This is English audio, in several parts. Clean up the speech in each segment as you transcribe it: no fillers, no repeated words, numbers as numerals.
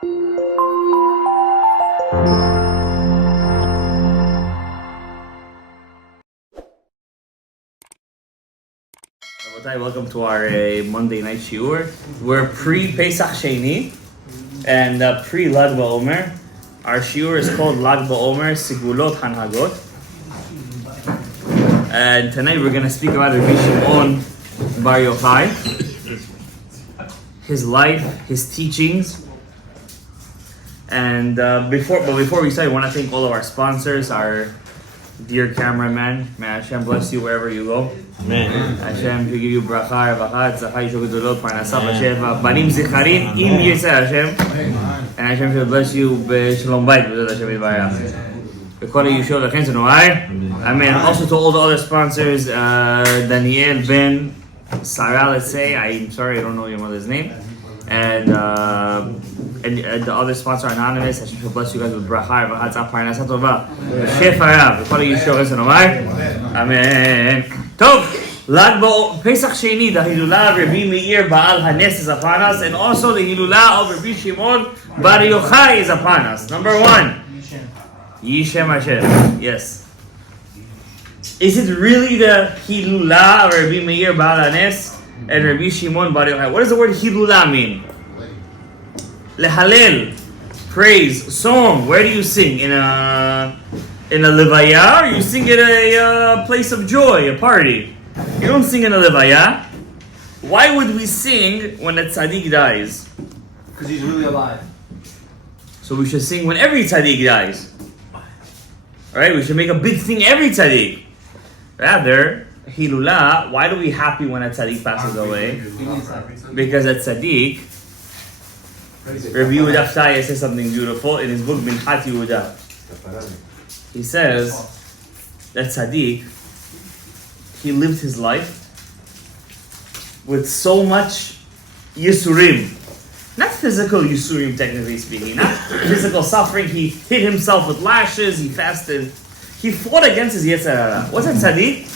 Welcome to our Monday night shiur. We're pre-Pesach Sheni and pre-Lag BaOmer. Our shiur is called Lag BaOmer, Segulot, hanhagot. And tonight we're going to speak about Rabbi Shimon Bar Yochai, his life, his teachings. And before we start, I want to thank all of our sponsors, our dear cameraman. May Hashem bless you wherever you go. Amen. Hashem should give you bracha, revacha, tzachah, yishok gedolot, parnasa, b'sheva, banim zicharim, im yirtzeh Hashem. And Hashem should bless you b'shalom bayit, b'zod Hashem yitbarach. B'kol yishov v'chen tzenoai. Amen. Also to all the other sponsors, Daniel, Ben, Sarah, let's say. I'm sorry, I don't know your mother's name. And the other sponsor, Anonymous. Hashem should bless you guys with bracha, revacha, tzachah, parnasa tova, b'shefa rav. B'kol yishov v'chen tzenoai. Amen. Tov, Lag BaOmer, Pesach Sheni, the Hilulah of Rabbi Meir Baal Hanes is upon us, and also the Hilulah of Rabbi Shimon Bar Yochai is upon us. Number one, Yishem Hashem. Yes. Is it really the Hilulah of Rabbi Meir Baal Hanes and Rabbi Shimon Bar Yochai? What does the word Hilulah mean? Lehalel, praise, song. Where do you sing? In a levaya, or you sing at a place of joy, a party. You don't sing in a levaya. Why would we sing when a sadik dies? Because he's really alive. So we should sing when every sadik dies. Alright, we should make a big thing every sadik. Rather, Hilulah, why do we happy when a sadik passes away? Because at sadik, Rabbi Yehuda Ftaya says something beautiful in his book Minchat Yehuda. He says that tzaddik, he lived his life with so much yisurim. Not physical yisurim, technically speaking. Not physical suffering. He hit himself with lashes. He fasted. He fought against his yetzer hara. What's a tzaddik?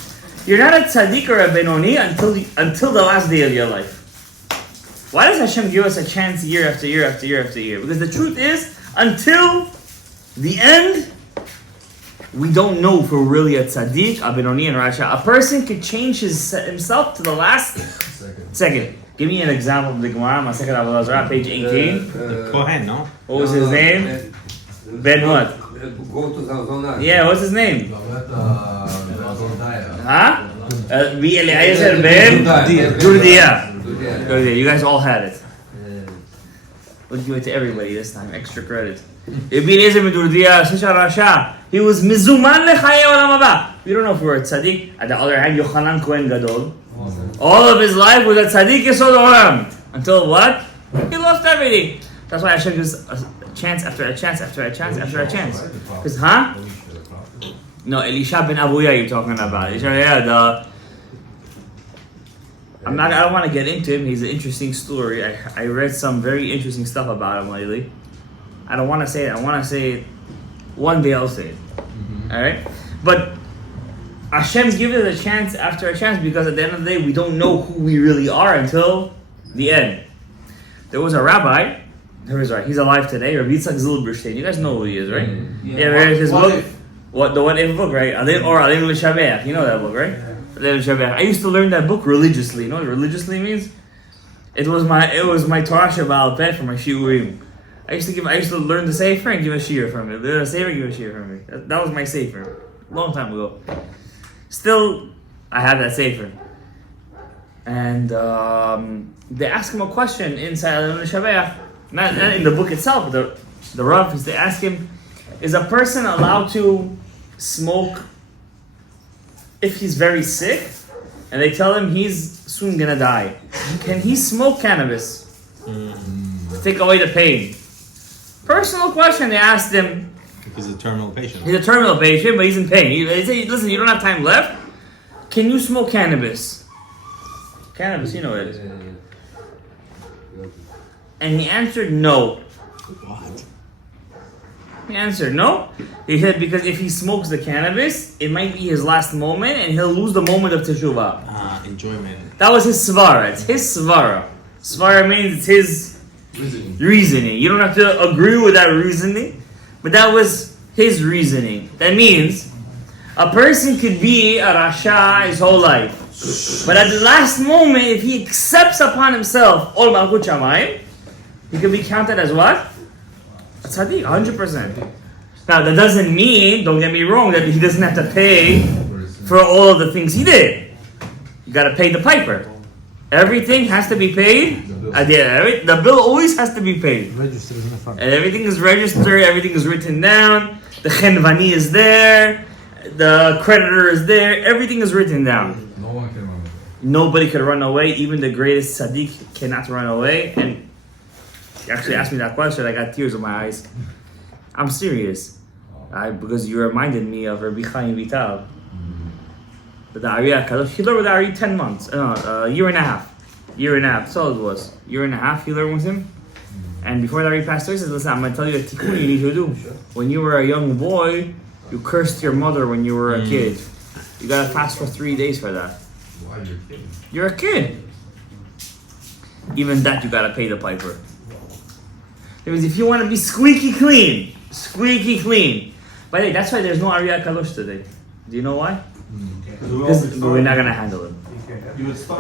You're not a tzaddik or a benoni until the last day of your life. Why does Hashem give us a chance year after year after year after year? Because the truth is, until the end, we don't know if we're really a tzaddik, a benoni, and rasha. A person could change himself to the last second. Give me an example of the Gemara, Masechet Avodah Zarah, page 18. The Kohen, no? What was his name? Ben what? Go to Zazonah. Yeah, what's his name? Huh? Eliezer Ben Durdia. You guys all had it. We'll give it to everybody this time. Extra credit. Eliezer Ben Durdia, Shisha Rasha. He was mizuman lechaye olam haba. We don't know if we were a tzaddik. At the other hand, Yochanan Kohen Gadol. All of his life was a tzaddik yesod olam. Until what? He lost everything. That's why Hashem gives a chance after a chance after a chance after a chance. Because, No, Elisha ben Abuya you're talking about. Elisha, yeah, I don't want to get into him. He's an interesting story. I read some very interesting stuff about him lately. I don't want to say it. I want to say it. One day I'll say it. All right? But Hashem gives us a chance after a chance because at the end of the day, we don't know who we really are until the end. There was a rabbi. He's alive today. Rabbi Zilberstein. You guys know who he is, right? Yeah, read his book. What the what book, right? Alin L'Shabeach. You know that book, right? I used to learn that book religiously. You know what religiously means? It was my Torah Shabbat Peh for my shiurim. I used to learn the sefer and give a shiur from it. The sefer, give a shiur from it. That was my sefer, long time ago. Still, I have that sefer. And they ask him a question inside Alin L'Shabeach, not in the book itself. The Rav is they ask him, is a person allowed to smoke if he's very sick, and they tell him he's soon gonna die? Can he smoke cannabis to take away the pain? Personal question they asked him. He's a terminal patient. He's a terminal patient, but he's in pain. They say, listen, you don't have time left. Can you smoke cannabis? Cannabis, you know what it is. And he answered no. What? He answered no. He said because if he smokes the cannabis, it might be his last moment and he'll lose the moment of teshuvah. Enjoyment. That was his svara. It's his svara. Svara means it's Reasoning. You don't have to agree with that reasoning, but that was his reasoning. That means a person could be a rasha his whole life, but at the last moment, if he accepts upon himself all malchut shamayim, he can be counted as what? A sadik, 100%. Now that doesn't mean, don't get me wrong, that he doesn't have to pay for all of the things he did. You got to pay the piper. Everything has to be paid. The bill always has to be paid. And everything is registered, everything is written down. The chenvani is there. The creditor is there. Everything is written down. No one can run away. Nobody could run away. Even the greatest sadik cannot run away. And you actually asked me that question. I got tears in my eyes. I'm serious. Because you reminded me of Rabbi Chaim Vital. The Ari Kadosh. He learned with Ari 10 months. A year and a half. That's all it was. Year and a half he learned with him. And before the Ari passed away, he said, listen, I'm going to tell you a tikkun you need to do. When you were a young boy, you cursed your mother when you were a kid. You got to fast for 3 days for that. Why you're a kid? You're a kid. Even that you got to pay the piper. Because if you want to be squeaky clean. By the way, that's why there's no Ari Kadosh today. Do you know why? Because we're not gonna handle him.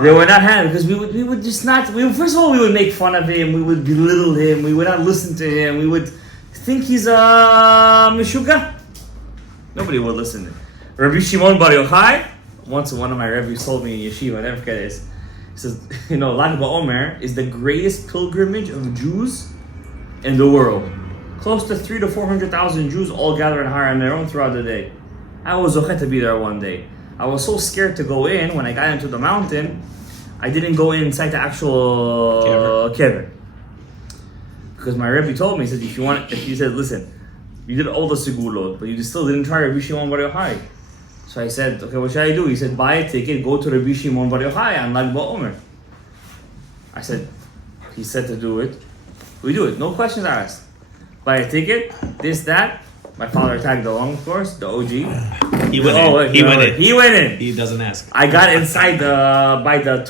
They were not handled because we would just not. First of all, we would make fun of him. We would belittle him. We would not listen to him. We would think he's a meshuga. Nobody would listen to him. Rabbi Shimon Bar Yochai. Once one of my rabbis told me in yeshiva, I never forget this. He says, Lag BaOmer is the greatest pilgrimage of Jews in the world. Close to 300,000 to 400,000 Jews all gather in Har on their own throughout the day. I was zochet to be there one day. I was so scared to go in. When I got into the mountain, I didn't go inside the actual kever. Because my Rebbe told me, he said, listen, you did all the Segulot, but you still didn't try Rabbi Shimon Bar Yochai. So I said, okay, what should I do? He said, buy a ticket, go to Rabbi Shimon Bar Yochai on Lag BaOmer. He said to do it. We do it, no questions asked. Buy a ticket, this, that. My father tagged along, of course, the OG. He went in. He doesn't ask. I got inside by the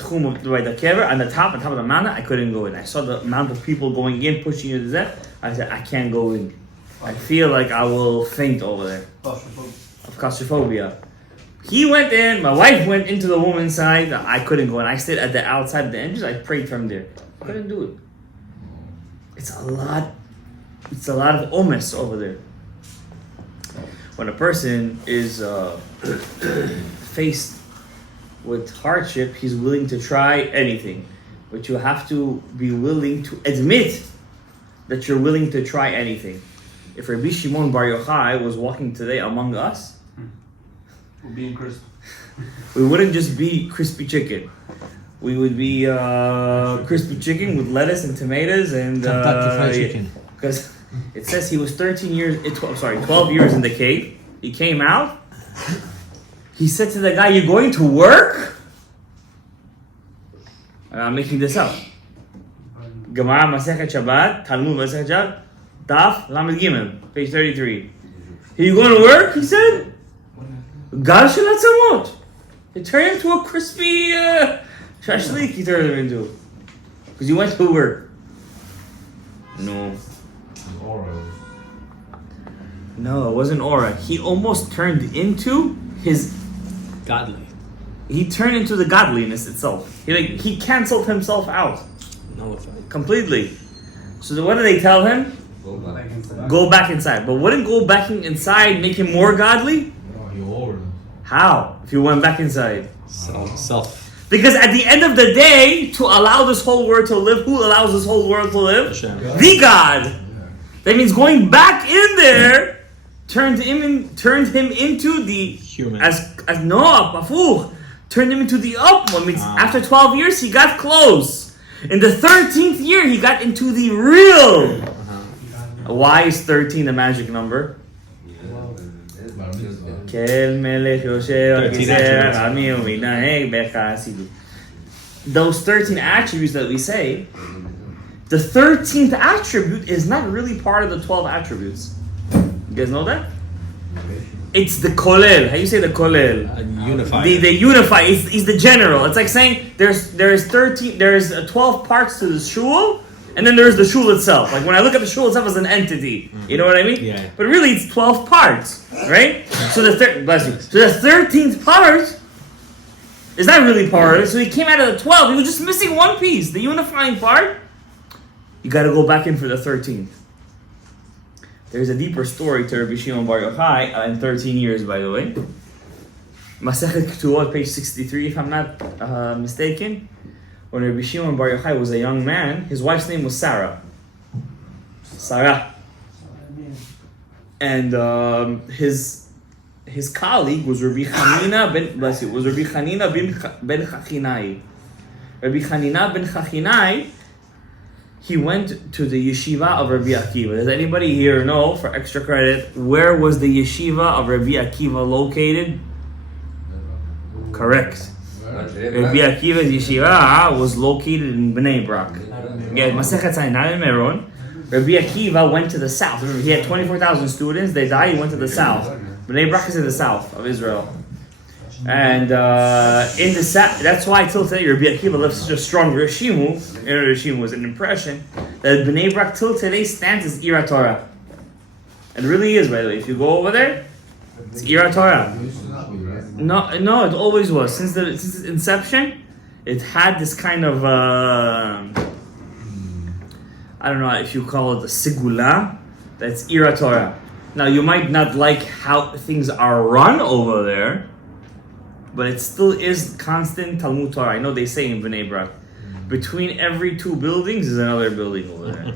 kever on the top of the mountain. I couldn't go in. I saw the amount of people going in, pushing into that. I said, I can't go in. I feel like I will faint over there. Of claustrophobia. He went in. My wife went into the woman's side. I couldn't go in. I stayed at the outside of the entrance. I prayed from there. Couldn't do it. It's a lot of omes over there. When a person is faced with hardship, he's willing to try anything. But you have to be willing to admit that you're willing to try anything. If Rabbi Shimon Bar Yochai was walking today among us, We'll be in crisp. we wouldn't just be crispy chicken. We would be crispy chicken with lettuce and tomatoes and chicken. Because it says he was 12 years in the cave. He came out. He said to the guy, "You're going to work?" I'm making this up. Gemara Masechet Shabbat, Talmud Masechet Shabbat, Daf Lamed Gimel, page 33. Are you going to work? He said. Gal shel atzamot. He turned into a crispy shashlik. He turned him into because he went to work. No, it wasn't aura. He almost turned into his Godly. He turned into the godliness itself. He canceled himself out Nullified. completely. So what do they tell him? Go back inside. But wouldn't go back inside make him more godly? How? If you went back inside? Self. Because at the end of the day, to allow this whole world to live, who allows this whole world to live? Hashem. The God. That means going back in there turned him into the Human. turned him into the up one. Means after 12 years he got close. In the 13th year he got into the real. Why is 13 the magic number? Those 13 attributes that we say, the 13th attribute is not really part of the 12 attributes. You guys know that? It's the kolel. How you say the kolel? Unified. The unify is the general. It's like saying there's 12 parts to the shul. And then there's the shul itself. Like when I look at the shul itself as an entity, you know what I mean? Yeah. But really, it's 12 parts, right? So the 13th part is not really part of it. So he came out of the 12. He was just missing one piece, the unifying part. You got to go back in for the 13th. There's a deeper story to Rabbi Shimon Bar Yochai in 13 years, by the way. Masechet Ketubot, page 63, if I'm not mistaken. When Rabbi Shimon Bar Yochai was a young man, his wife's name was Sarah. And his colleague was Rabbi Chanina ben Chachinai. Rabbi Chanina ben Chachinai, he went to the yeshiva of Rabbi Akiva. Does anybody here know, for extra credit, where was the yeshiva of Rabbi Akiva located? Correct. Rabbi Akiva's yeshiva was located in Bnei Brak. Yeah, Masechet Zayin, not in Meron. Rabbi Akiva went to the south. Remember, he had 24,000 students. They died. He went to the south. Bnei Brak is in the south of Israel. And in the south, that's why till today Rabbi Akiva left such a strong Rishimu. Rishimu was an impression that Bnei Brak till today stands as Ira Torah. It really is, by the way. If you go over there, it's Ira Torah. No, it always was. Since its inception, it had this kind of I don't know if you call it a Segulot. That's Ira Torah. Now you might not like how things are run over there, but it still is constant Talmud Torah. I know they say in Bnei Brak, between every two buildings is another building over there.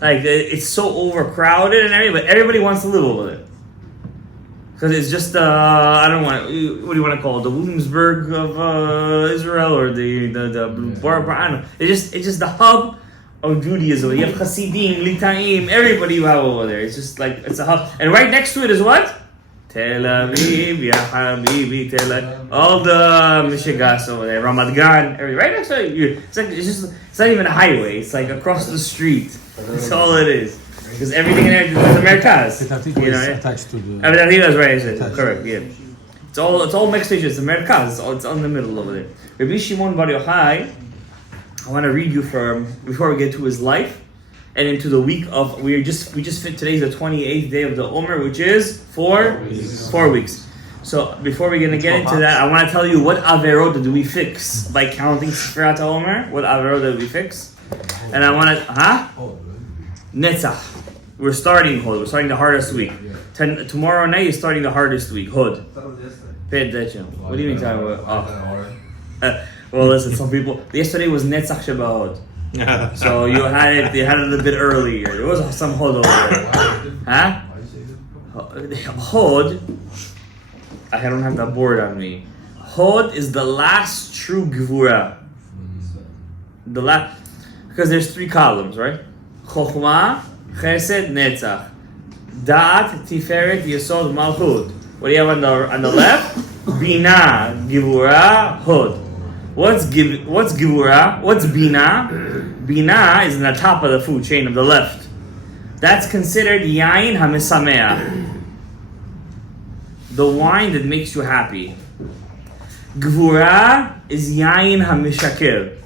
Like it's so overcrowded and everything, but everybody wants to live over there. Because it's just I don't want, what do you want to call it? The Williamsburg of Israel, or the Bar, I don't know. It's just the hub of Judaism. You have Hasidim, Litaim, everybody you have over there. It's just like, it's a hub. And right next to it is what? Tel Aviv, Ya Habibi, Tel Aviv. All the Mishigas over there, Ramat Gan, everything. Right next to it. It's not even a highway. It's like across the street. That's all it is. Because everything in there is Americas. You know, attached to the... That's right, correct, yeah. It's all mixed features. It's Americas. It's on the middle over there. Rabbi Shimon Bar Yochai, I want to read you before we get to his life and into the week of, we just fit, today's the 28th day of the Omer, which is 4 weeks. So before we're going to get into that, I want to tell you what averot did we fix by counting Sefirat Omer. What averot did we fix? And I want to, Netzach. We're starting Hod. We're starting the hardest week. Tomorrow night is starting the hardest week. Hod. Pay attention. What do you mean talking about? Well, listen. Some people. Yesterday was Netzach Shebahod. So you had it a little bit earlier. There was some Hod over there. Hod. I don't have that board on me. Hod is the last true Gevura. Because there's 3 columns, right? Chokhmah, Chesed, Netzach. Da'at, Tiferet, Yesod, Malchut. What do you have on the left? Bina, Gevura, Hod. What's Gevura? What's Bina? Bina is in the top of the food chain of the left. That's considered Yain HaMesameach. The wine that makes you happy. Gevura is Yain HaMishaker.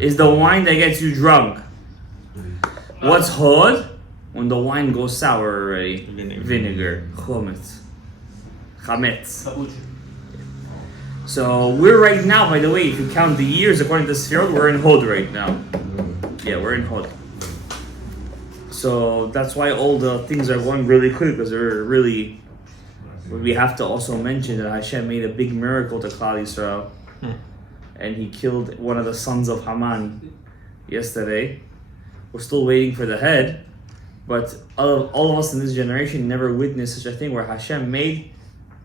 Is the wine that gets you drunk. What's Hod? When the wine goes sour already. Vinegar. Chametz. So we're right now, by the way, if you count the years according to Sefirot, we're in Hod right now. Yeah, we're in Hod. So that's why all the things are going really quick, because they're really... We have to also mention that Hashem made a big miracle to Klal Yisrael. And he killed one of the sons of Haman yesterday. We're still waiting for the head, but all of us in this generation never witnessed such a thing where Hashem made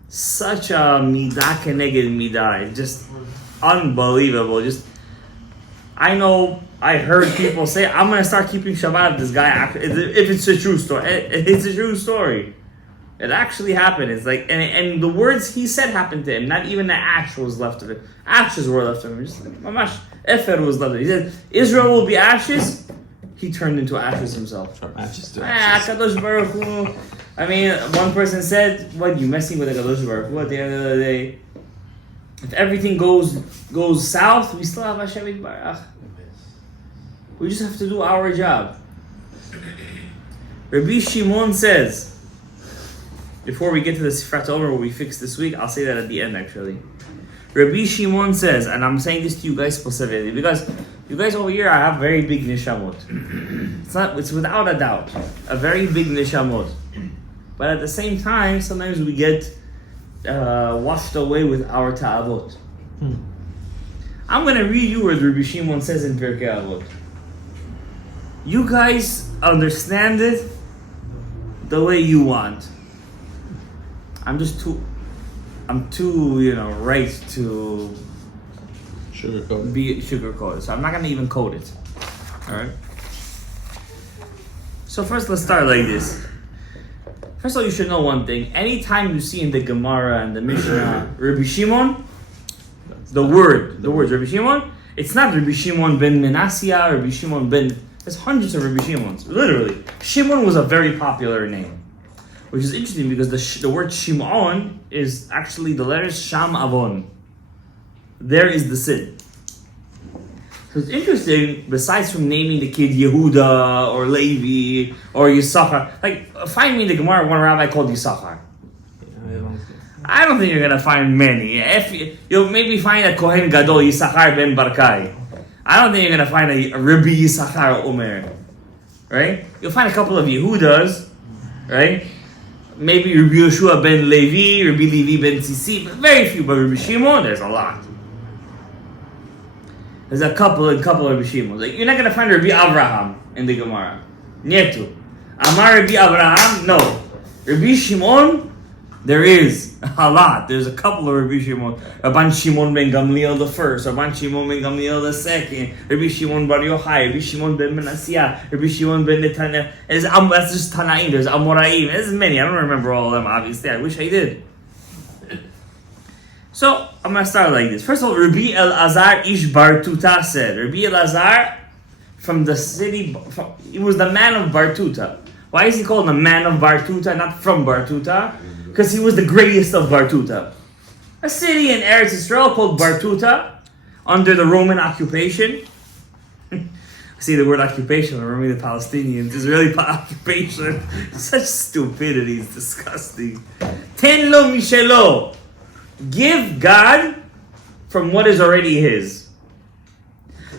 such a midah keneged midah. It's just unbelievable. I heard people say, I'm going to start keeping Shabbat. This guy, if it's a true story. It's a true story. It actually happened. It's like, and the words he said happened to him. Not even the ash was left of it. Ashes were left of him. Just like, mamash, Efer was left of it. He said, Israel will be ashes. He turned into ashes himself. From ashes to ashes. Kadosh Baruch Hu. I mean, one person said, "What, you messing with the Kadosh Baruch Hu at the end of the day? If everything goes south, we still have Hashem Yitbarach." We just have to do our job. Rabbi Shimon says, before we get to the Sifrat Omer, what we fixed this week, I'll say that at the end actually. Rabbi Shimon says, and I'm saying this to you guys specifically, because you guys over here have very big nishamot. It's without a doubt, a very big nishamot. But at the same time, sometimes we get washed away with our ta'avot. I'm going to read you what Rabbi Shimon says in Pirkei Avot. You guys understand it the way you want. I'm too, right to be sugarcoated. So I'm not going to even code it. Alright? So first let's start like this. First of all, you should know one thing. Anytime you see in the Gemara and the Mishnah, Rabbi Shimon, the word Rabbi Shimon, it's not Rabbi Shimon ben Menasya, Rabbi Shimon ben... There's hundreds of Rabbi Shimons, literally. Shimon was a very popular name. Which is interesting because the word Shimon is actually the letters Sham Avon. There is the sin. So it's interesting, besides from naming the kid Yehuda or Levi or Yisachar, like find me in the Gemara one rabbi called Yisachar. I don't think you're gonna find many. If you'll maybe find a Kohen Gadol Yisachar ben Barkai. I don't think you're gonna find a Rabbi Yisachar Omer, right? You'll find a couple of Yehudas, right? Maybe Rabbi Yeshua ben Levi, Rabbi Levi ben Sisi, but very few. But Rabbi Shimon, there's a lot. There's a couple of Rabbi Shimon. Like you're not gonna find Rabbi Avraham in the Gemara. Nietu. Amar Rabbi Avraham, no. Rabbi Shimon, there is a lot. There's a couple of Rabbi Shimon. Rabban Shimon ben Gamliel the first, Rabban Shimon ben Gamliel the second, Rabbi Shimon bar Yochai, Rabbi Shimon ben Menasya, Rabbi Shimon ben Netanya. That's just Tanaim. There's Amoraim. There's many. I don't remember all of them, obviously. I wish I did. So, I'm going to start like this. First of all, Rabbi Elazar Ish Bartuta said. Rabbi Elazar from the city, he was the man of Bartuta. Why is he called the man of Bartuta, not from Bartuta? Because he was the greatest of Bartuta. A city in Eretz Yisrael called Bartuta, under the Roman occupation. See the word occupation, remember the Palestinians, Israeli occupation. Such stupidity, it's disgusting. Ten lo mishelo. Give God from what is already His.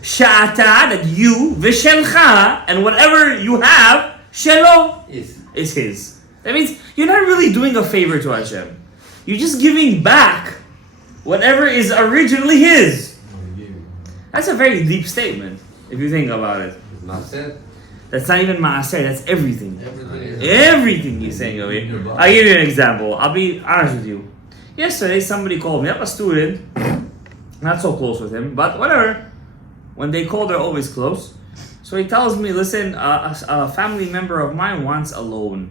Sha'ata, that you, v'shelcha, and whatever you have, shelo, is His. That means you're not really doing a favor to Hashem. You're just giving back whatever is originally His. That's a very deep statement, if you think about it. That's not even maaser, that's everything. Everything he's saying over here. I'll give you an example. I'll be honest with you. Yesterday, somebody called me. I'm a student. Not so close with him, but whatever. When they call, they're always close. So he tells me, listen, a family member of mine wants a loan.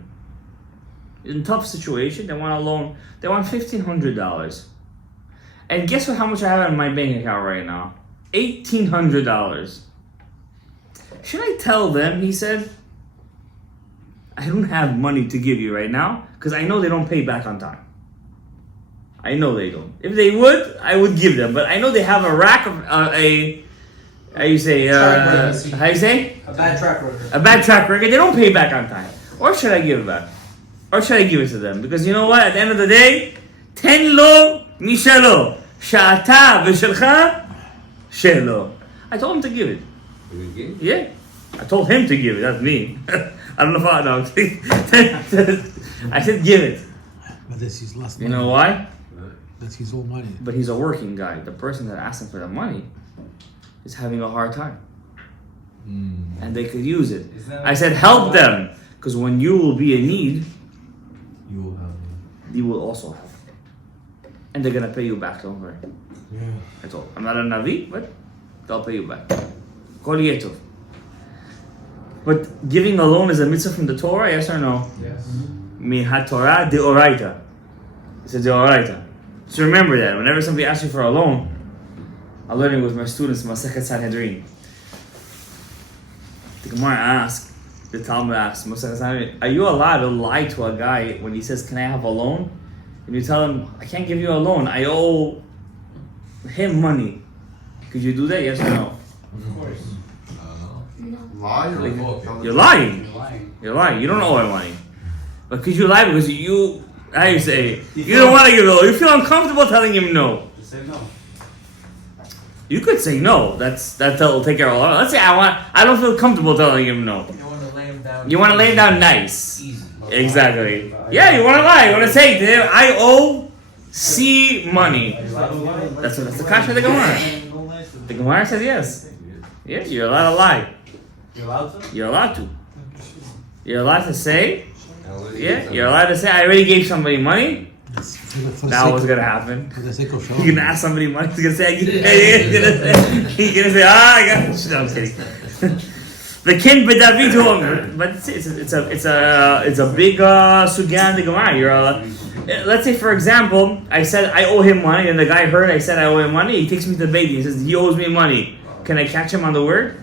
In a tough situation, they want a loan. They want $1,500. And guess what? How much I have in my bank account right now? $1,800. Should I tell them? He said, I don't have money to give you right now because I know they don't pay back on time. I know they don't. If they would, I would give them. But I know they have a rack of how you say? How you say? A bad track record. A bad track record. They don't pay back on time. Or should I give it back? Or should I give it to them? Because you know what? At the end of the day, ten lo mishalo sha'ata v'shelcha shelo. I told him to give it. Yeah, I told him to give it. That's me. I don't know if I know. I said give it. But that's his last money. You know why? That's his whole money. But he's a working guy. The person that asked him for the money is having a hard time. And they could use it. I said help them. Because when you will be in need, you will also have. And they're going to pay you back, don't worry. Yeah. That's all. I'm not a Navi, but they'll pay you back. Kol yetov. But giving a loan is a mitzvah from the Torah, yes or no? Yes. Mi ha-Torah deoraita. It's a deoraita. So remember that. Whenever somebody asks you for a loan, I'm learning with my students Masechet Sanhedrin. The Gemara asks, the Talmud asks, Masechet Sanhedrin, are you allowed to lie to a guy when he says, can I have a loan? And you tell him, I can't give you a loan. I owe him money. Could you do that? Yes or no? Of course. Lie or You're lying. You're lying. You don't owe him money. But because you lie because you, how you say, you don't want to give it all. You feel uncomfortable telling him no. Just say no. You could say no. That'll take care of all. Let's say I don't feel comfortable telling him no. You want to lay him down. You want to lay him down nice. Easy. Exactly. Yeah, you want to lie. You want to say to him, I owe C money. That's the kasha of the Gemara. The Gemara says yes. Yeah, you're allowed to lie. You're allowed to? You're allowed to. You're allowed to say. Yeah, you're allowed to say, I already gave somebody money. Now what's gonna happen? You're gonna ask somebody money. He's gonna say, he's gonna say, I got. No, I'm kidding. The kin b'David Omer, but it's a big sugya in the Gemara. Let's say, for example, I said I owe him money, and the guy heard I said I owe him money. He takes me to the Beit Din. He says he owes me money. Can I catch him on the word?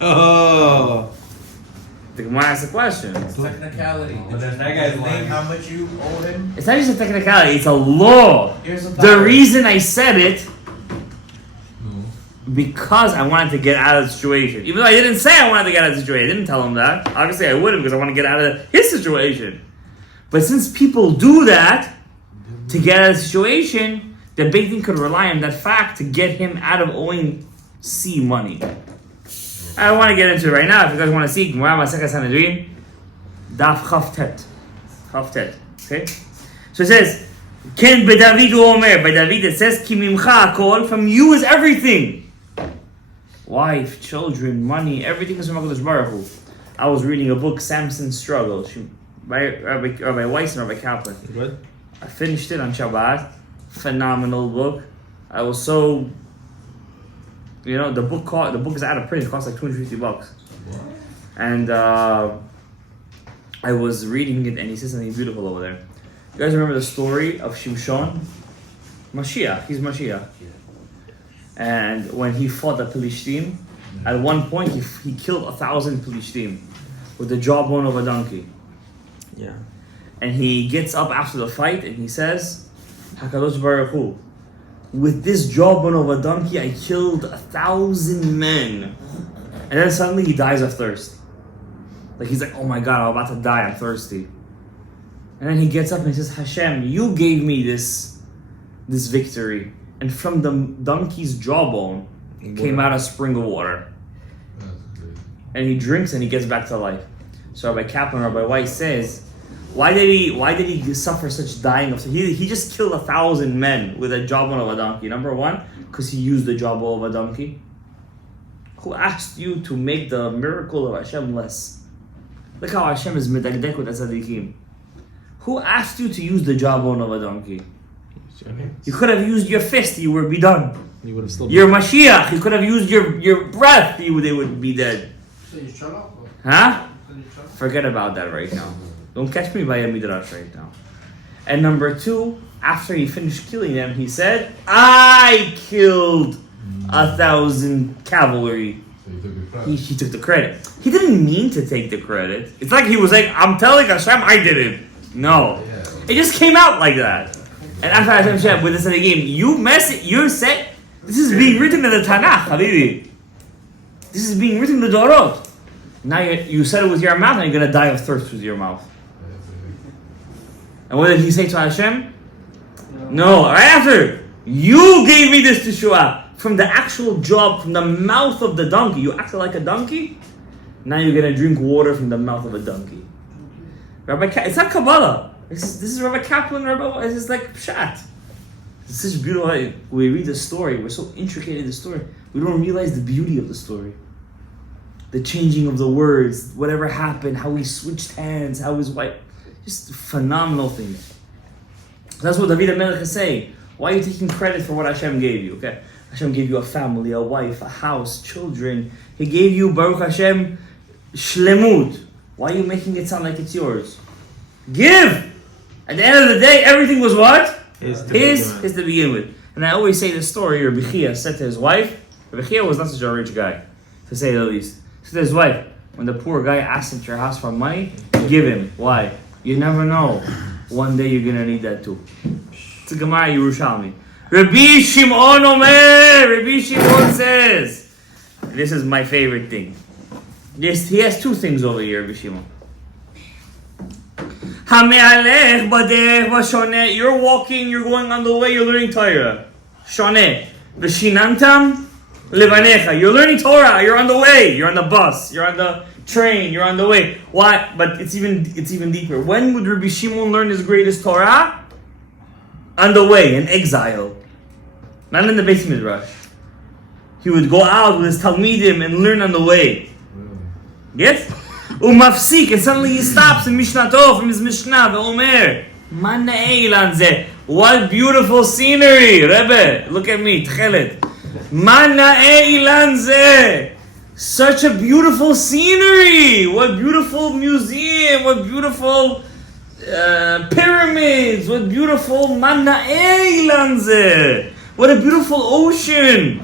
Oh. The Gemara asks the question. It's technicality. But then that guy's lying. How much you owe him? It's not just a technicality, it's a law. Here's a The reason I said it, because I wanted to get out of the situation. Even though I didn't say I wanted to get out of the situation. I didn't tell him that. Obviously I wouldn't because I want to get out of his situation. But since people do that, to get out of the situation, the Beit Din could rely on that fact to get him out of owing C money. I don't want to get into it right now. If you guys want to see, Gemara Masechet Sanhedrin, Daf Chavtet. Chavtet. Okay? So it says, Ken b'David Omer. By David it says, Ki mimcha hakol. From you is everything. Wife, children, money, everything is from HaKadosh Baruch Hu. I was reading a book, Samson's Struggle, by Rabbi Weiss and Rabbi Kaplan. Good. I finished it on Shabbat. Phenomenal book. I was so... the book is out of print. It costs like $250. And I was reading it, and he says something beautiful over there. You guys remember the story of Shimshon? Mashiach. He's Mashiach. And when he fought the Pelishtim, at one point he killed 1,000 Pelishtim with the jawbone of a donkey. Yeah. And he gets up after the fight and he says, HaKadosh Baruch Hu, with this jawbone of a donkey, I killed 1,000 men. And then suddenly he dies of thirst. Like he's like, oh my God, I'm about to die, I'm thirsty. And then he gets up and he says, Hashem, you gave me this victory. And from the donkey's jawbone came out a spring of water. And he drinks and he gets back to life. So Rabbi Kaplan, Rabbi Weiss says, why did he suffer such dying of? He just killed 1,000 men with a jawbone of a donkey. Number one, because he used the jawbone of a donkey. Who asked you to make the miracle of Hashem less? Look how Hashem is medagdek with tzaddikim. Who asked you to use the jawbone of a donkey? You could have used your fist, you would be done. You would have still Your Mashiach, you could have used your breath, they would be dead. So you shut up? Huh? Forget about that right now. Don't catch me by a midrash right now. And number two, after he finished killing them, he said, I killed 1,000 cavalry. So you took the credit. He took the credit. He didn't mean to take the credit. It's like he was like, I'm telling Hashem I did it. No. It just came out like that. And after Hashem said, with this in the game, you said, this is being written in the Tanakh, Habibi. This is being written in the Dorot. Now you said it with your mouth and you're going to die of thirst with your mouth. And what did he say to Hashem? No, right after. You gave me this Teshuvah. From the actual job, from the mouth of the donkey. You acted like a donkey. Now you're going to drink water from the mouth of a donkey. It's not Kabbalah. This is Rabbi Kaplan, this is like Pshat. It's such beautiful. We read the story. We're so intricate in the story. We don't realize the beauty of the story. The changing of the words, whatever happened, how he switched hands, how his wife, just phenomenal things. That's what David HaMelech is saying. Why are you taking credit for what Hashem gave you? Okay, Hashem gave you a family, a wife, a house, children. He gave you, Baruch Hashem, shlemut. Why are you making it sound like it's yours? Give! At the end of the day, everything was what? His to begin with. And I always say this story, Rabbi Chia said to his wife, Rabbi Chia was not such a rich guy, to say the least. He said to his wife, when the poor guy asks into your house for money, give him. Why? You never know. One day you're going to need that too. It's a Gemara Yerushalmi. Rabbi Shimon Omer! Rabbi Shimon says, this is my favorite thing. Yes, he has two things over here, Rabbi Shimon. Hame'alech badeh v'shoneh. You're walking, you're going on the way, you're learning Torah. Shoneh. V'shinantam levanecha. You're learning Torah, you're on the way, you're on the bus, you're on the train, you're on the way. Why? But it's even deeper. When would Rabbi Shimon learn his greatest Torah? On the way, in exile. Not in the Beis Midrash. He would go out with his Talmidim and learn on the way. Yes? Umafsik, and suddenly he stops in Mishnato from his Mishnah, Omer. What beautiful scenery, Rebbe. Look at me, Tchelet. Such a beautiful scenery. What beautiful museum. What beautiful pyramids. What beautiful what a beautiful ocean.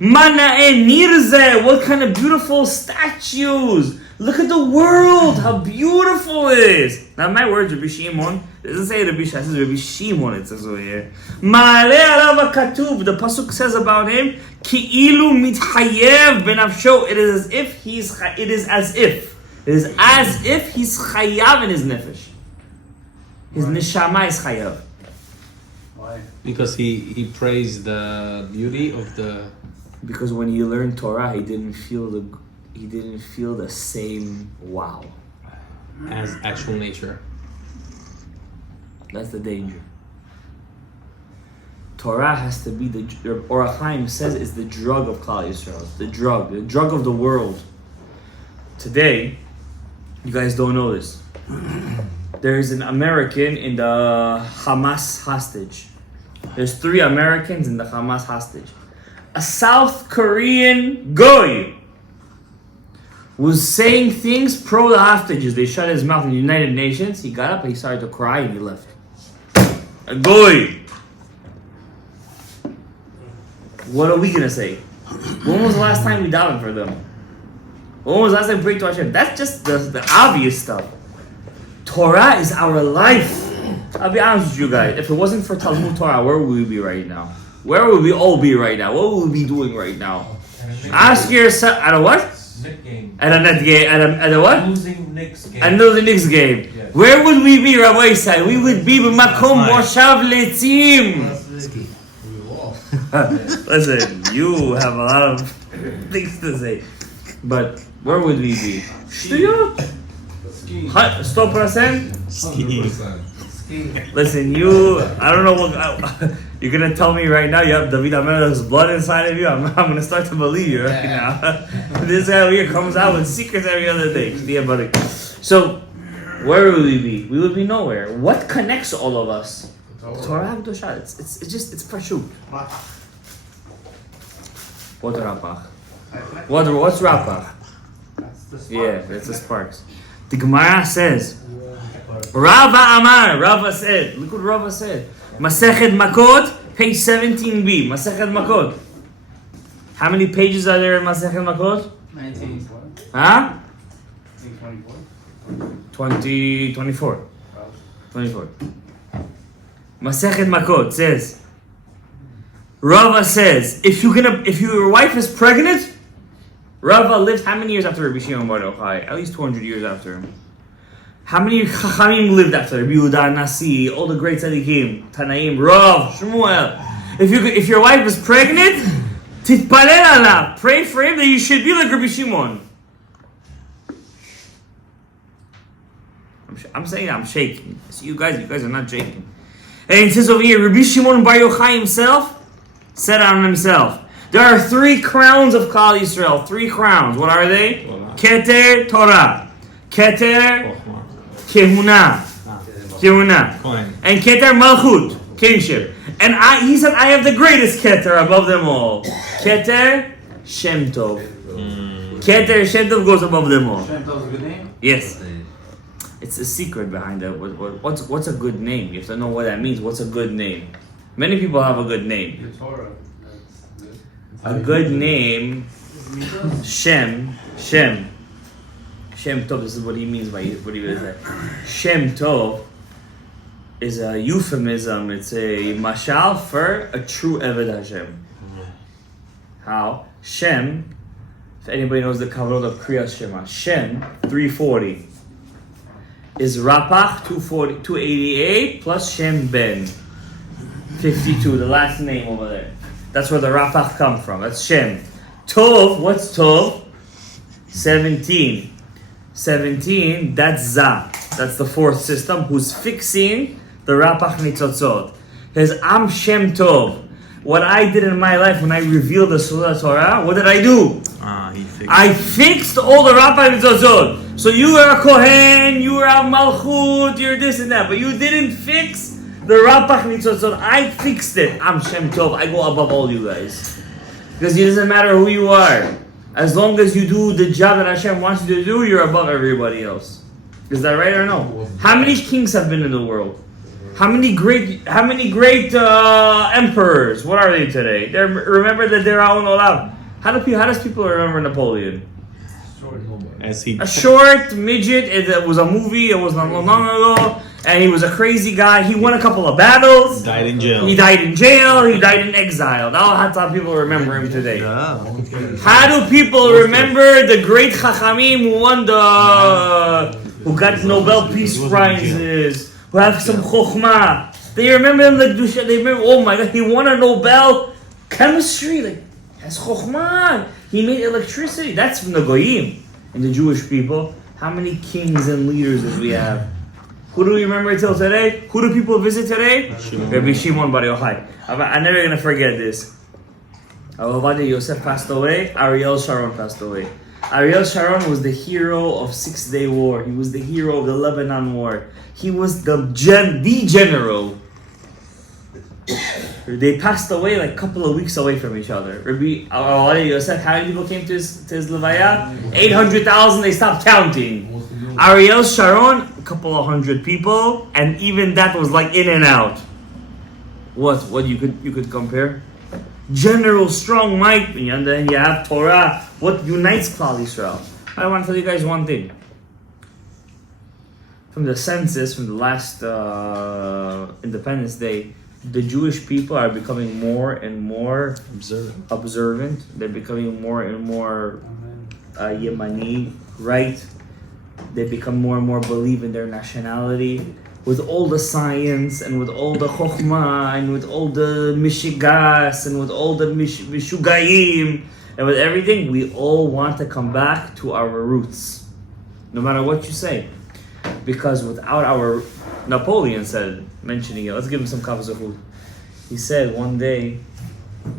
What kind of beautiful statues. Look at the world, how beautiful it is. Now my words, Rabbi Shimon, it doesn't say Rabbi Shimon, it says Rabbi Shimon, it says over here. The pasuk says about him, Ki'ilu mitchayev benafsho. It is as if he's chayav in his nefesh. His neshama is chayav. Why? Because he praised the beauty of the... Because when he learned Torah, he didn't feel the same wow. As actual nature. That's the danger. Torah has to be Or Chaim says it's the drug of Klal Yisrael. The drug of the world. Today, you guys don't know this. There's an American in the Hamas hostage. There's 3 Americans in the Hamas hostage. A South Korean goy was saying things pro the hostages. They shut his mouth in the United Nations. He got up and he started to cry and he left. A goy. What are we gonna say? When was the last time we davened for them? When was the last time we prayed to Hashem? That's just the obvious stuff. Torah is our life. I'll be honest with you guys. If it wasn't for Talmud Torah, where would we be right now? Where would we all be right now? What would we be doing right now? Ask yourself, at a what? Knick game. At a net game. At a what? Losing Knicks game. And the Knicks game. Yes. Where would we be, Rabbi Isai? We would be b'makom moshav letzim. Listen, you have a lot of things to say. But where would we be? Shtuyot. 100%? 100%. Listen, I don't know what, you're going to tell me right now you have David Amelech's blood inside of you? I'm going to start to believe you right now. This guy over here comes out with secrets every other day. Yeah, buddy. So, where would we be? We would be nowhere. What connects all of us? Torah Kedusha. It's pashut. What Rapach? What's Rapach? Yeah, that's the sparks. The Gemara says, Rava Amar, Rava said, look what Rava said. Masechet Makot, page 17b. Masechet Makot. How many pages are there in Masechet Makot? 19. Huh? 24. 24. Masechet Makot says, Rava says, if your wife is pregnant, Rava lived how many years after Rabbi Shimon Bar Yochai? At least 200 years after him. How many Chachamim lived after Rabbi Yehuda Nasi, all the great tzaddikim, Tanaim, Rav, Shmuel? If your wife is pregnant, titpalel ala, pray for him that you should be like Rabbi Shimon. I'm saying I'm shaking. See, you guys are not shaking. And it says over here, Rabbi Shimon Bar Yochai himself said on himself, there are 3 crowns of Klal Yisrael. 3 crowns. What are they? Keter Torah, Keter Kehuna, and Keter Malchut, kingship. And he said, I have the greatest Keter above them all. Keter Shem Tov. Keter Shem Tov goes above them all. Shem Tov's a good name? Yes. It's a secret behind it. What's a good name? You have to know what that means. What's a good name? Many people have a good name. The Torah. A good name, Shem Tov. This is what he means by what he was saying. Shem Tov is a euphemism. It's a mashal for a true Eved Hashem. How? Shem If anybody knows the kavalot of Kriyas Shema, Shem 340 is Rapach 288 plus Shem Ben 52, the last name over there. That's where the Rapach come from. That's Shem. Tov, what's Tov? 17. 17, that's Za. That's the fourth system who's fixing the Rapach Nitzotzot. His Am Shem Tov. What I did in my life when I revealed the Torah, what did I do? I fixed all the Rapach Nitzotzot. So you are a Kohen, you are a Malchut, you're this and that, but you didn't fix the Rapach Nitzotzot. I fixed it. Am Shem Tov. I go above all you guys. Because it doesn't matter who you are. As long as you do the job that Hashem wants you to do, you're above everybody else. Is that right or no? How many kings have been in the world? How many great emperors? What are they today? Remember that they're out in Olam. How does people remember Napoleon? A short midget. It was a movie. It was not long ago. And he was a crazy guy. He won a couple of battles. Died in jail. He died in jail. He died in exile. That's how people remember him today. How do people remember the great Chachamim who got Nobel Peace Prizes, who have some chokhmah? They remember him like they remember. Oh my God, he won a Nobel chemistry. Like has chokhmah. He made electricity. That's from the goyim and the Jewish people. How many kings and leaders did we have? Who do we remember till today? Who do people visit today? Rabbi Shimon Bar Yochai. I'm never going to forget this. Avadia Yosef passed away. Ariel Sharon passed away. Ariel Sharon was the hero of 6-Day War. He was the hero of the Lebanon War. He was the general. They passed away like a couple of weeks away from each other. Rabbi Avadia Yosef, how many people came to his Levaya? 800,000. They stopped counting. Ariel Sharon, a couple of hundred people, and even that was like in and out. What you could compare? General, strong might, and then you have Torah. What unites Klal Yisrael? I want to tell you guys one thing. From the census, from the last Independence Day, the Jewish people are becoming more and more observant. They're becoming more and more Yemani, right? They become more and more believe in their nationality. With all the science and with all the chokhmah and with all the mishigas and with all the mishugayim and with everything, we all want to come back to our roots. No matter what you say. Because without our... Napoleon said, mentioning it, let's give him some kavos of food. He said one day,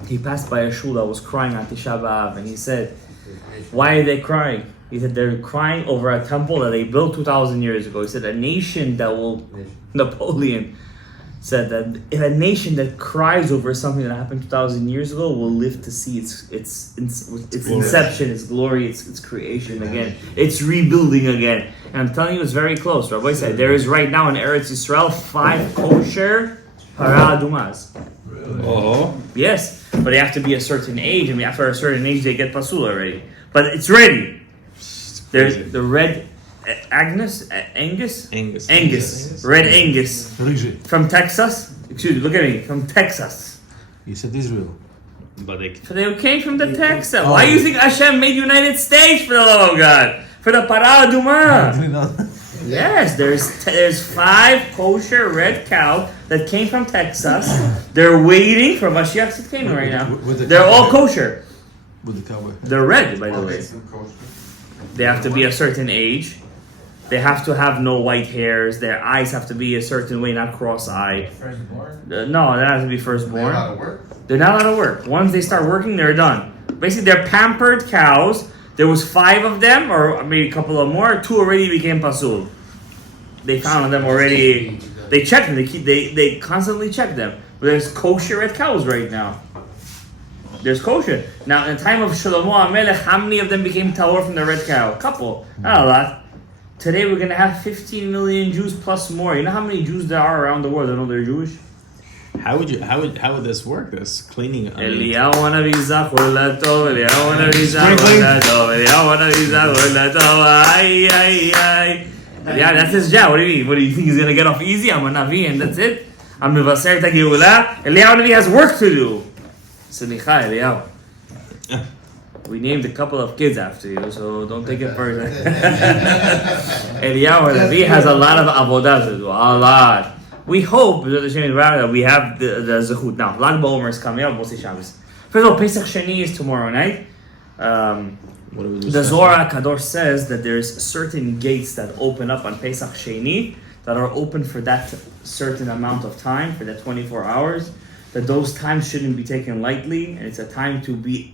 he passed by a shul that was crying on Tisha B'Av, and he said, why are they crying? He said they're crying over a temple that they built 2,000 years ago. He said a nation that will... Napoleon said that if a nation that cries over something that happened 2,000 years ago will live to see its inception, its glory, its creation again. It's rebuilding again. And I'm telling you, it's very close. Rabbi said there is right now in Eretz Yisrael 5 kosher para adumas. Really? Oh. Yes, but they have to be a certain age, and after a certain age they get pasul already. But it's ready. There's the red Angus, red Angus from Texas. Excuse me, look at me, from Texas. You said Israel. But So they came from the Texas. Why do you think Hashem made United States, for the love of God? For the Para Aduma. Yes, there's 5 kosher red cows that came from Texas. They're waiting for Mashiach to come right now. They're all kosher. With the cowboy. They're red, by the way. They have to be a certain age. They have to have no white hairs. Their eyes have to be a certain way, not cross-eyed. Firstborn? No, they have to be firstborn. They're allowed to work? They're not allowed to work. Once they start working, they're done. Basically, they're pampered cows. There was 5 of them, or maybe a couple of more. 2 already became pasul. They found them already. They check them. They constantly check them. But there's kosher red cows right now. There's kosher. Now, in the time of Shalom HaMelech, how many of them became tahor from the red cow? A couple. Not a lot. Today we're going to have 15 million Jews plus more. You know how many Jews there are around the world that know they're Jewish? How would this work? This cleaning. Eliyahu hanavi zachor latov, Eliyahu hanavi zachor latov, Eliyahu hanavi zachor latov. Ay, ay, ay. Yeah, that's his job. What do you mean? What do you think he's going to get off easy? I'm a Navi and that's it? I'm Mevaser ta Geula. Eliyahu hanavi has work to do. Selicha, Eliyahu. We named a couple of kids after you, so don't take it personally. Eliyahu Hanavi has a lot of avodah to do, a lot. We hope that we have the zechut. Now, Lag BaOmer is coming up, Moshe Shabbos. First of all, Pesach Sheni is tomorrow night. The Zohar HaKadosh says that there's certain gates that open up on Pesach Sheni that are open for that certain amount of time, for that 24 hours, that those times shouldn't be taken lightly, and it's a time to be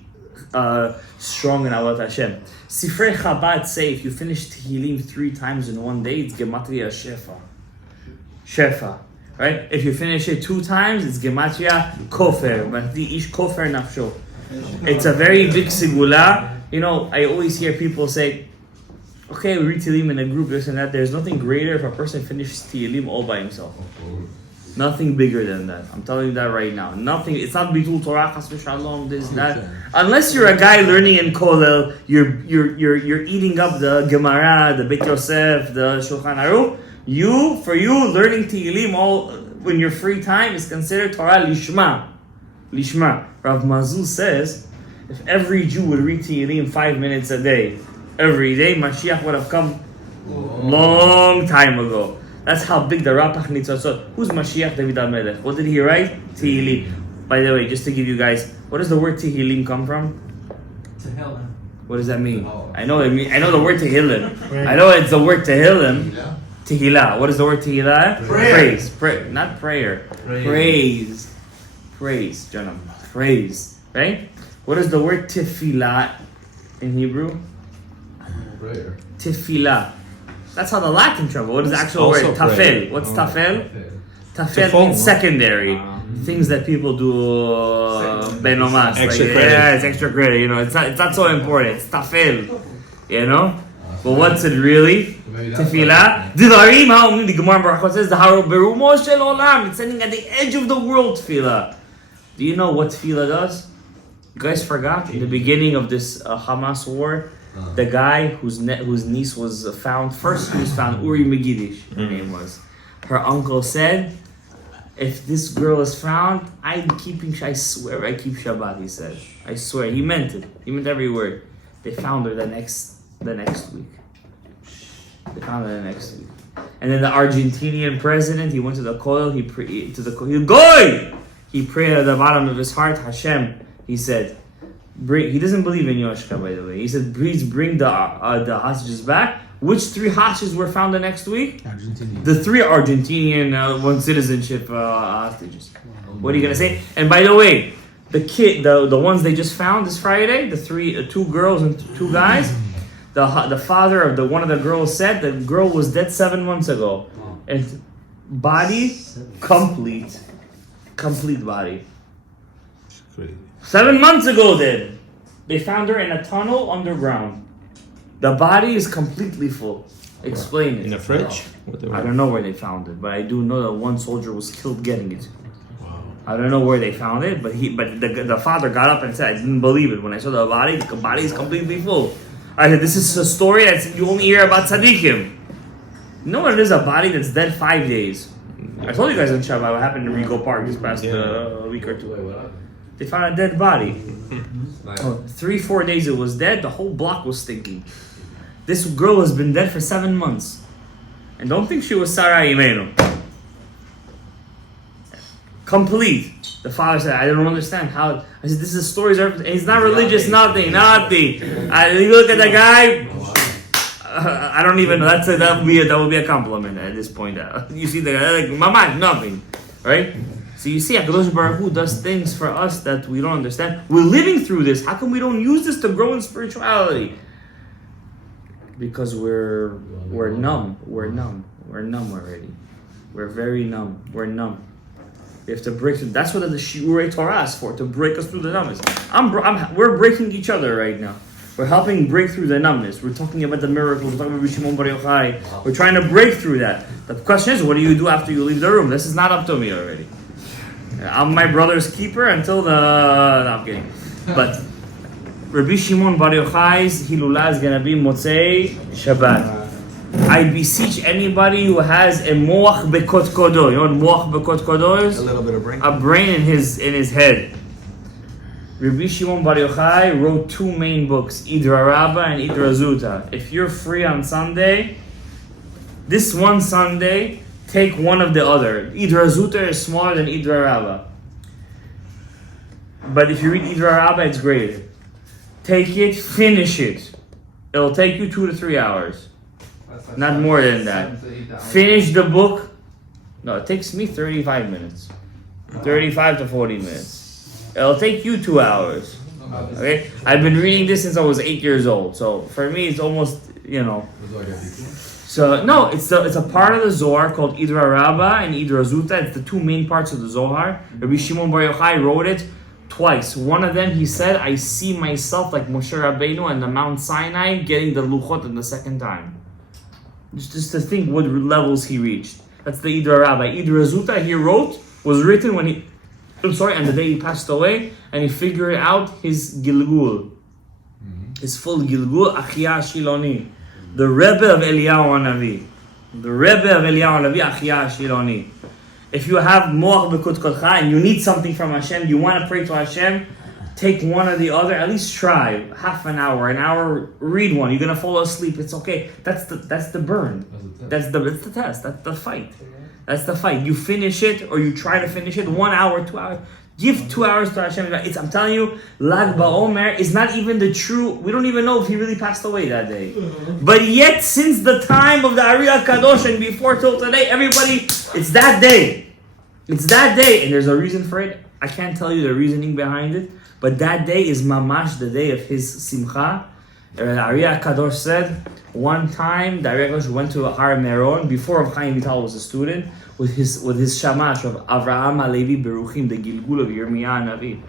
strong in Avodat Hashem. Sifrei Chabad say if you finish Tehillim 3 times in one day, it's Gematria Shefa. Shefa. Right? If you finish it 2 times, it's Gematria Kofer. Mati Ish Kofer Nafsho. It's a very big Segulot. You know, I always hear people say, okay, we read Tehillim in a group, this and that. There's nothing greater if a person finishes Tehillim all by himself. Nothing bigger than that. I'm telling you that right now. Nothing. It's not bitul Torah, chas v'shalom, this, that. Unless you're a guy learning in Kollel, you're eating up the Gemara, the Beit Yosef, the Shulchan Aruch. For you, learning Tehillim all when your free time is considered Torah lishma. Lishma. Rav Mazul says, if every Jew would read Tehillim 5 minutes a day, every day, Mashiach would have come long time ago. That's how big the Rapach Nitzosot. Who's Mashiach David HaMelech? What did he write? Tehillim. By the way, just to give you guys, what does the word Tehillim come from? Tehillim. What does that mean? I know the word Tehillim. I know it's the word Tehillim. Tehillah. What is the word Tehillah? Praise. Not prayer. Praise. Praise, gentlemen. Praise. Right? What is the word Tefillah in Hebrew? Prayer. Tefillah. That's how the Latin travel. What is the actual word? Tafel. What's tafel? Tafel means secondary. Things that people do benomas. Extra credit. Yeah, it's extra credit. You know, it's not so important. It's tafel. You know? But what's it really? Tefillah. Divarim ha'omim. The Gemara Baruch says the haro berumo shel olam. It's standing at the edge of the world. Tefillah. Do you know what tefillah does? You guys forgot in the beginning of this Hamas war. The guy whose niece was found, first he was found, Uri Megidish, her name was. Her uncle said, if this girl is found, I swear I keep Shabbat, he said. I swear, he meant it. He meant every word. They found her the next week. They found her the next week. And then the Argentinian president, he went to the koil, he prayed at the bottom of his heart, Hashem, he said, he doesn't believe in Yoshka, by the way. He said, please bring the hostages back. Which 3 hostages were found the next week? Argentinian. The 3 Argentinian, 1 citizenship hostages. What are you going to say? And by the way, the ones they just found this Friday, the 2 girls and 2 guys, the father of one of the girls said the girl was dead 7 months ago. And body, complete body. Crazy. 7 months ago, then they found her in a tunnel underground. The body is completely full. Explain it. In a fridge? I don't know where they found it, but I do know that 1 soldier was killed getting it. Wow. I don't know where they found it, but the father got up and said, I didn't believe it when I saw the body is completely full. I said, this is a story that you only hear about tzaddikim. You know what it is? A body that's dead 5 days. I told you guys on Shabbat what happened in Rego Park this past week or 2. They found a dead body. 3-4 days it was dead. The whole block was stinking. This girl has been dead for 7 months. And don't think she was Sarah Imenu. Complete. The father said, I don't understand how. I said, this is stories. He's not religious, nothing. You look at the guy. I don't even know. That would be a compliment at this point. You see the guy, like, mama, nothing. Right? So you see, HaKadosh Baruch Hu does things for us that we don't understand. We're living through this. How come we don't use this to grow in spirituality? Because we're numb. We're numb already. We're very numb. We're numb. We have to break through. That's what the Shiurei Torah is for, to break us through the numbness. We're breaking each other right now. We're helping break through the numbness. We're talking about the miracles. We're talking about Shimon Bar Yochai. We're trying to break through that. The question is, what do you do after you leave the room? This is not up to me already. I'm my brother's keeper until no, I'm kidding. But Rabbi Shimon Bar Yochai's Hilulah is going to be Motzei Shabbat. I beseech anybody who has a moach bekot kodo. You know what moach bekot kodo is? A little bit of brain. A brain in his head. Rabbi Shimon Bar Yochai wrote two main books, Idra Rabbah and Idra Zuta. If you're free on Sunday, this one Sunday, take one of the other. Idra Zuta is smaller than Idra Rabbah. But if you read Idra Rabbah, it's greater. Take it, finish it. It'll take you 2 to 3 hours. Not more than that. Finish the book. No, it takes me 35 minutes. 35 to 40 minutes. It'll take you 2 hours. Okay? I've been reading this since I was 8 years old. So for me, it's almost, So, no, it's a part of the Zohar called Idra Rabbah and Idra Zuta. It's the two main parts of the Zohar. Rabbi Shimon Bar Yochai wrote it twice. One of them, he said, I see myself like Moshe Rabbeinu on the Mount Sinai getting the Luchot in the second time. Just to think what levels he reached. That's the Idra Rabbah. Idra Zuta he wrote, was written when he, on the day he passed away, and he figured out his Gilgul. His full Gilgul, Achia Shiloni. The Rebbe of Eliyahu Hanavi. The Rebbe of Eliyahu Hanavi, Achia Shiloni. If you have Moach B'Kut Kolcha and you need something from Hashem, you want to pray to Hashem, take one or the other, at least try. Half an hour, read one. You're going to fall asleep, it's okay. That's the burn. That's the test. That's the fight. That's the fight. You finish it or you try to finish it, 1 hour, 2 hours. Give 2 hours to Hashem. I'm telling you, Lag BaOmer is not even the true, we don't even know if he really passed away that day. But yet, since the time of the Ari HaKadosh and before till today, everybody, it's that day. It's that day. And there's a reason for it. I can't tell you the reasoning behind it. But that day is mamash the day of his simcha. The Ari HaKadosh said, one time the Ari HaKadosh went to Har Meron before Chaim Vital was a student with his shamash of Avraham Alevi Beruchim, the Gilgul of Yirmiyah Navi,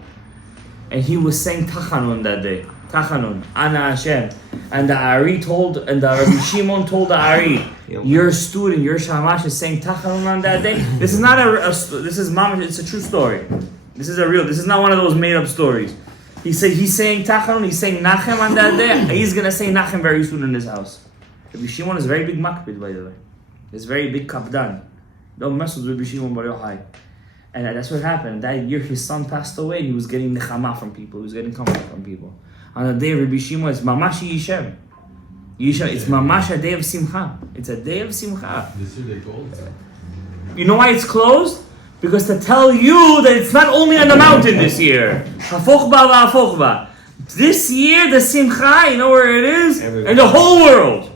and he was saying Tachanun that day. Tachanun, Ana Hashem, and the Rabbi Shimon told the Ari, your student, your shamash is saying Tachanun on that day. This is not this is mamash. It's a true story. This is not one of those made up stories. He's saying Tachanun, he's saying Nachem on that day. He's going to say Nachem very soon in his house. Rabbi Shimon is a very big makpid, by the way. He's very big kapdan. Don't mess with Rabbi Shimon Bar Yochai. And that's what happened. That year his son passed away and he was getting nechama from people. He was getting comfort from people. On the day of Rabbi Shimon, it's mamash Yishem. It's mamash a day of simcha. It's a day of simcha. This year they closed. You know why it's closed? Because to tell you that it's not only on the mountain this year. This year, the simcha, you know where it is? In the whole world.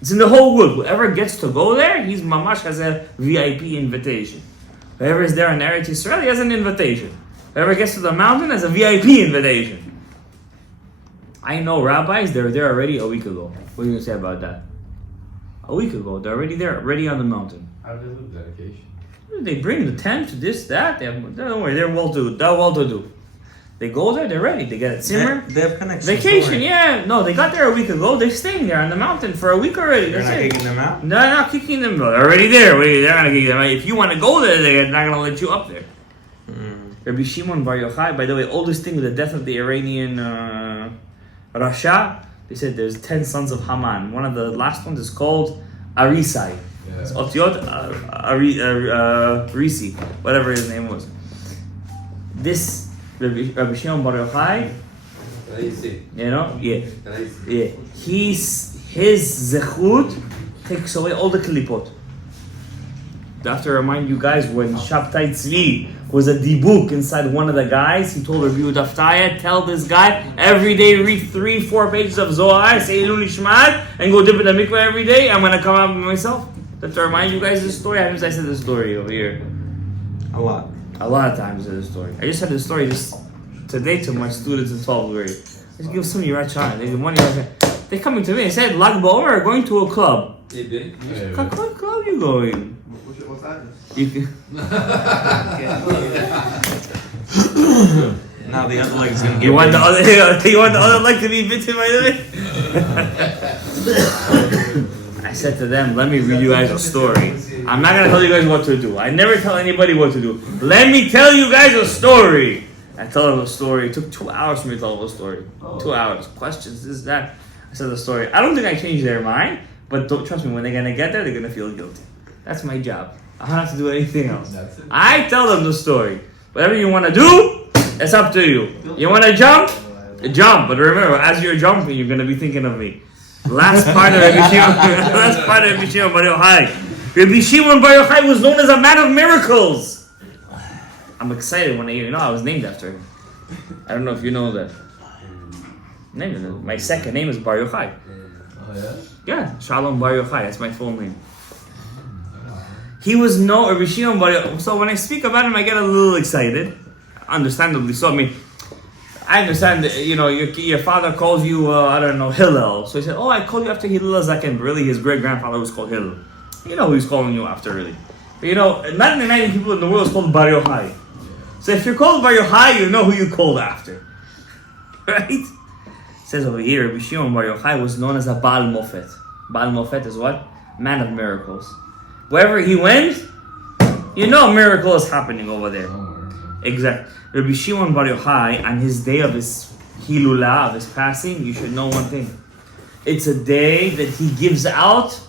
It's in the whole world. Whoever gets to go there, he's mamash has a VIP invitation. Whoever is there in Eretz Yisrael, he has an invitation. Whoever gets to the mountain has a VIP invitation. I know rabbis, they're there already a week ago. What are you going to say about that? A week ago, they're already there, already on the mountain. How do they live dedication? They bring the tent, this, that. Don't worry, they're well to do. They go there, they're ready. They get a zimmer. They have connections. Vacation, yeah. No, they got there a week ago. They're staying there on the mountain for a week already. They're not kicking them out? No, they're not kicking them out. They're already there. They're not kicking them out. If you want to go there, they're not going to let you up there. Rabbi Shimon Bar Yochai, by the way, oldest thing with the death of the Iranian Rasha, they said there's 10 sons of Haman. One of the last ones is called Arisai. It's Otiot Risi, whatever his name was. This Rabbi Shimon Bar Yochai, his zechut takes away all the klipot. I have to remind you guys, when Shabtai Tzvi was a dibuk inside one of the guys, he told Rabbi Udaftaya, tell this guy every day read 3-4 pages of Zohar, say Ilul Ishmat, and go dip in the mikveh every day. I'm gonna come out by myself. I have to remind you guys this story. How many times I said this story over here? A lot of times I said this story. I just said this story just today to my students in 12th grade. I just give some Yirat Shana. They coming to me and said, Lag BaOmer are going to a club. What club you going? What's that? Now the other leg is gonna get. You want the other leg to be bitten by the way? I said to them, let me read you guys a story. I'm not gonna tell you guys what to do. I never tell anybody what to do. Let me tell you guys a story. I tell them a story. It took 2 hours for me to tell them a story. 2 hours. Questions, this, that. I said the story. I don't think I changed their mind, but don't trust me, when they're gonna get there, they're gonna feel guilty. That's my job. I don't have to do anything else. I tell them the story. Whatever you want to do, It's up to you. You want to jump? Jump. But remember, as you're jumping, you're going to be thinking of me. Last part of Rabbi Shimon Bar Yochai. Rabbi Shimon Bar Yochai was known as a man of miracles. I'm excited when I was named after him. I don't know if you know that. My second name is Bar Yochai. Oh, yeah? Yeah, Shalom Bar Yochai. That's my full name. He was no Rabbi Shimon Bar Yochai. So when I speak about him, I get a little excited. Understandably so. I mean, I understand that, your father calls you, I don't know, Hillel. So he said, I call you after Hillel Zaken. But really, his great-grandfather was called Hillel. You know who he's calling you after, really. But 99 people in the world is called Bar Yochai. So if you're called Bar Yochai, you know who you called after. Right? It says over here, Rabbi Shimon Bar Yochai was known as a Baal Mofet. Baal Mofet is what? Man of miracles. Wherever he went, a miracle is happening over there. Exactly. Rabbi Shimon Bar Yochai, on his day of his Hilulah, of his passing, you should know one thing. It's a day that he gives out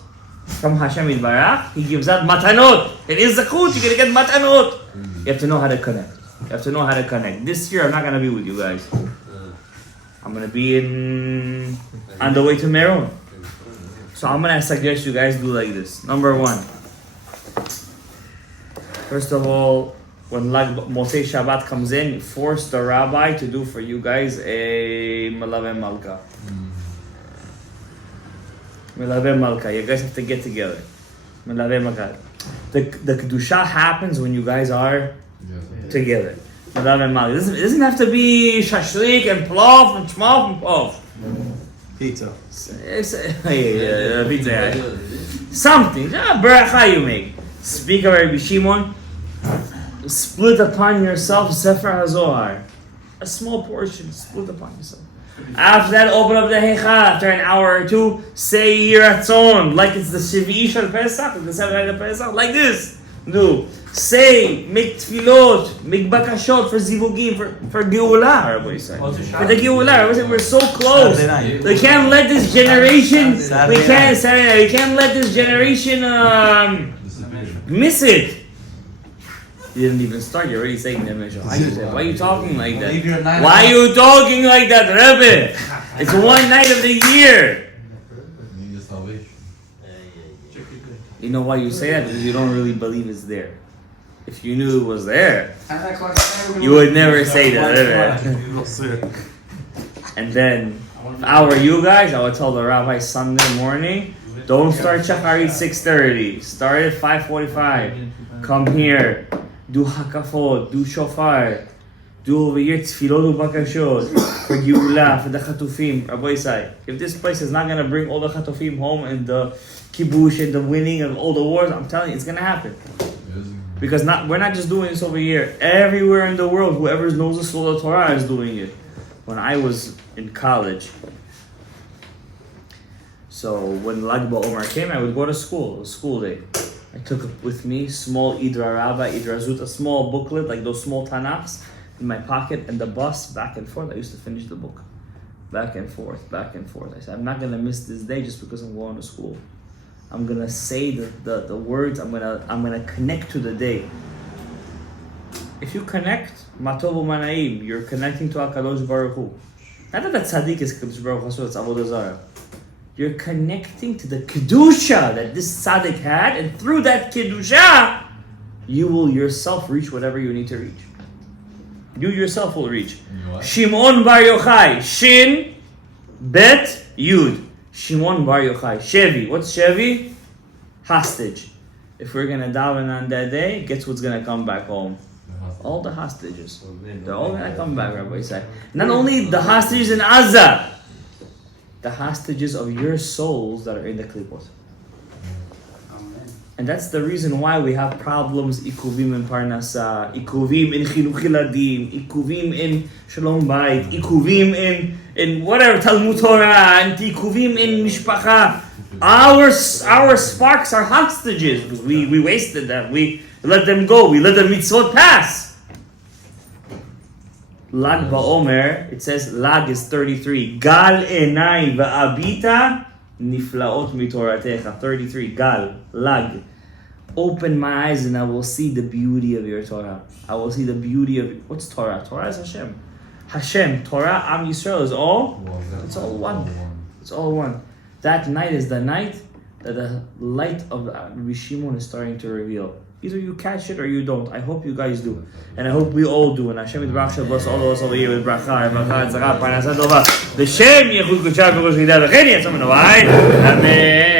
from Hashem Yitbarach. He gives out matanot. It is zakut. You're going to get matanot. You have to know how to connect. This year, I'm not going to be with you guys. I'm going to be on the way to Meron. So I'm going to suggest you guys do like this. Number one. First of all, when Lag Mosei Shabbat comes in, force the rabbi to do for you guys a Melave Malka. Melave Malka. You guys have to get together. Melave Malka. The Kedusha happens when you guys are together. Melave Malka. It doesn't have to be shashlik and plov and shmov and plov. Pizza. Pizza. Something. Beracha you make. Speak of Rabbi Shimon. Split upon yourself Sefer HaZohar. A small portion, split upon yourself. After that, open up the Heichal. After an hour or two, say Yiratzon. Like it's the Shvi'i Shel Pesach, the 7th night of Pesach. Like this. Do. Say, make tefillot, make bakashot for zivugim, for Geulah, Rabbi say. For the Geulah, Rabbi say, we're so close. We can't let this generation, we can't let this generation miss it. You didn't even start, you're already saying that, Misha. Why are you talking like that? Why are you talking like that, Rebbe? It's one night of the year. You know why you say that? Because you don't really believe it's there. If you knew it was there, you would never say that, Rebbe. And then, if I were you guys, I would tell the rabbi Sunday morning, don't start Shacharit 6:30. Start at 5:45. Come here. Do hakafot, do shofar, do over here tefillot ubakashot, for Geulah, for the chatufim. Rabbi Isai, if this place is not going to bring all the chatufim home and the kibush and the winning of all the wars, I'm telling you, it's going to happen. Because we're not just doing this over here. Everywhere in the world, whoever knows the soul of Torah is doing it. When I was in college, so when Lag BaOmer came, I would go to school. It was school day. I took with me small Idra Rabba, Idra Zut, a small booklet, like those small Tanachs, in my pocket, and the bus, back and forth. I used to finish the book. Back and forth. I said, I'm not going to miss this day just because I'm going to school. I'm going to say the words, I'm going to connect to the day. If you connect, Matovu Manaim, you're connecting to HaKadosh Baruch Hu. Not that sadik is HaKadosh Baruch Hu, so it's Avodah Zarah. You're connecting to the Kedusha that this sadik had, and through that Kedusha, you will yourself reach whatever you need to reach. You yourself will reach. Shimon Bar Yochai, Shin, Bet, Yud. Shimon Bar Yochai, Shevi. What's Shevi? Hostage. If we're going to daven on that day, guess what's going to come back home? All the hostages. They're all going to come back, Rabbi said. Not only the hostages in Gaza, the hostages of your souls that are in the klipot. And that's the reason why we have problems, ikuvim in parnasa, ikuvim in chinuch hiladim, ikuvim in shalom bayit, ikuvim in whatever, Talmud Torah, and ikuvim in mishpacha. Our sparks are hostages because we wasted them. We let them go. We let the mitzvot pass. Lag BaOmer, it says Lag is 33. Gal enai va'abita niflaot mitoratecha. 33. Gal, Lag. Open my eyes and I will see the beauty of your Torah. I will see the beauty of what's Torah? Torah is Hashem. Hashem, Torah, Am Yisrael is all. It's all one. It's all one. That night is the night that the light of Rabbi Shimon is starting to reveal. Either you catch it or you don't. I hope you guys do. And I hope we all do. And Hashem Yitbarach shall bless all of us over here with bracha, tzara, parnasa tova. L'shem Yechud Kodesh V'Rosh Chodesh V'Chen Yatzam Eloai. Amen.